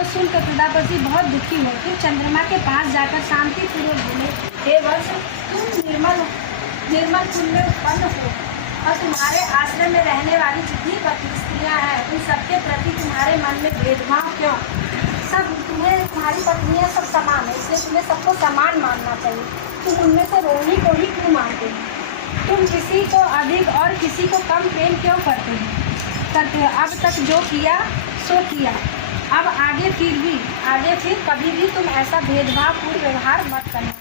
को सुनकर प्रजापति बहुत दुखी हो। फिर चंद्रमा के पास जाकर शांतिपूर्वक बोले, हे वत्स, तुम निर्मल कुल में उत्पन्न हो और तुम्हारे आश्रम में रहने वाली जितनी स्त्रियाँ हैं उन सबके प्रति तुम्हारे मन में भेदभाव क्यों? तुम्हारी पत्नियाँ सब समान है, इसलिए तुम्हें सबको समान मानना चाहिए। तुम उनमें से रोहिणी को ही क्यों मानते हो? तुम किसी को अधिक और किसी को कम प्रेम क्यों करते हो? अब तक जो किया सो किया, अब आगे फिर कभी भी तुम ऐसा भेदभावपूर्ण व्यवहार मत करना,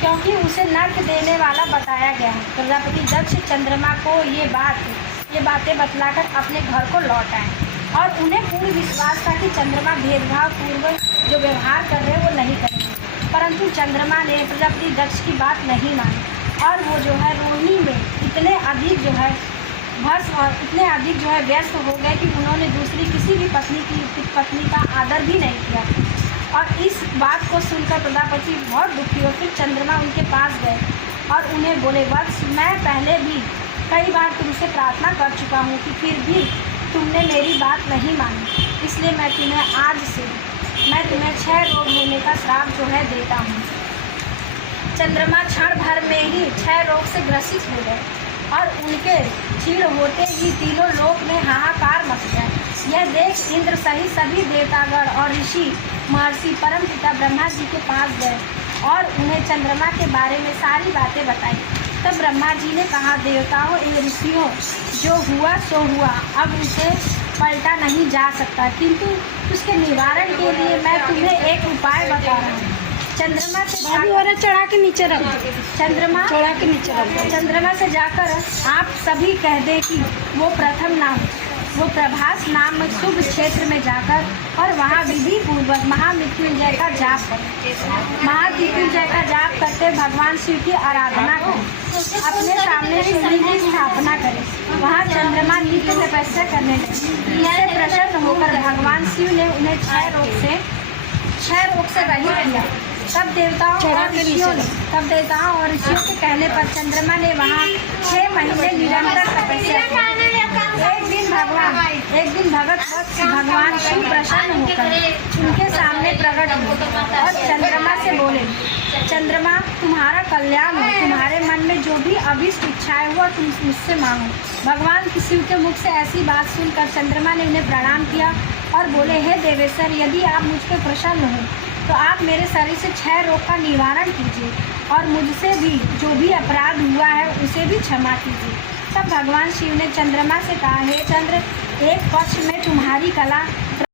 क्योंकि उसे नर्क देने वाला बताया गया है। प्रजापति दक्ष चंद्रमा को ये बातें बतलाकर अपने घर को लौट आए और उन्हें पूर्ण विश्वास था कि चंद्रमा भेदभावपूर्वक जो व्यवहार कर रहे हैं वो नहीं करेंगे। परंतु चंद्रमा ने प्रजापति दक्ष की बात नहीं मानी और वो रोहिणी में इतने अधिक व्यस्त हो गए कि उन्होंने दूसरी किसी भी पत्नी का आदर भी नहीं किया। और इस बात को सुनकर प्रजापति बहुत दुखी हो। फिर चंद्रमा उनके पास गए और उन्हें बोले, वत्स, मैं पहले भी कई बार तुमसे प्रार्थना कर चुका हूँ कि फिर भी तुमने मेरी बात नहीं मानी, इसलिए मैं तुम्हें 6 रोग होने का श्राप देता हूँ। चंद्रमा क्षण भर में ही 6 रोग से ग्रसित हो गए और उनके क्षीण होते ही तीनों लोक में हाहाकार मच गया। यह देख इंद्र सहित सभी देवतागण और ऋषि महर्षि परमपिता ब्रह्मा जी के पास गए और उन्हें चंद्रमा के बारे में सारी बातें बताई। तब ब्रह्मा जी ने कहा, देवताओं एवं ऋषियों, जो हुआ सो हुआ, अब उसे पलटा नहीं जा सकता, किंतु उसके निवारण के लिए मैं तुम्हें एक उपाय बता रहा हूँ। चंद्रमा से जाकर आप सभी कह दें कि वो प्रभास नाम शुभ क्षेत्र में जाकर और वहाँ विधि पूर्वक महामृत्युंजय का जाप करते भगवान शिव की आराधना करें, अपने सामने शिवलिंग की स्थापना करें। वहाँ चंद्रमा नित्य तपस्या करने लगे। इससे प्रसन्न होकर भगवान शिव ने उन्हें 6 रोग से रहित किया। तब देवताओं और ऋषियों के कहने पर चंद्रमा ने वहाँ 6 महीने निरंतर तपस्या की। एक दिन भगत वत्स भगवान शिव प्रसन्न होकर उनके सामने प्रकट हुए और चंद्रमा से बोले, चंद्रमा, तुम्हारा कल्याण हो, तुम्हारे मन में जो भी अभीष्ट इच्छाएं हो तुम मुझसे मांगो। भगवान शिव के मुख से ऐसी बात सुनकर चंद्रमा ने उन्हें प्रणाम किया और बोले, हे देवेश्वर, यदि आप मुझ पर प्रसन्न हो तो आप मेरे शरीर से 6 रोग का निवारण कीजिए और मुझसे भी जो भी अपराध हुआ है उसे भी क्षमा कीजिए। तब भगवान शिव ने चंद्रमा से कहा, हे चंद्र, एक पक्ष में तुम्हारी कला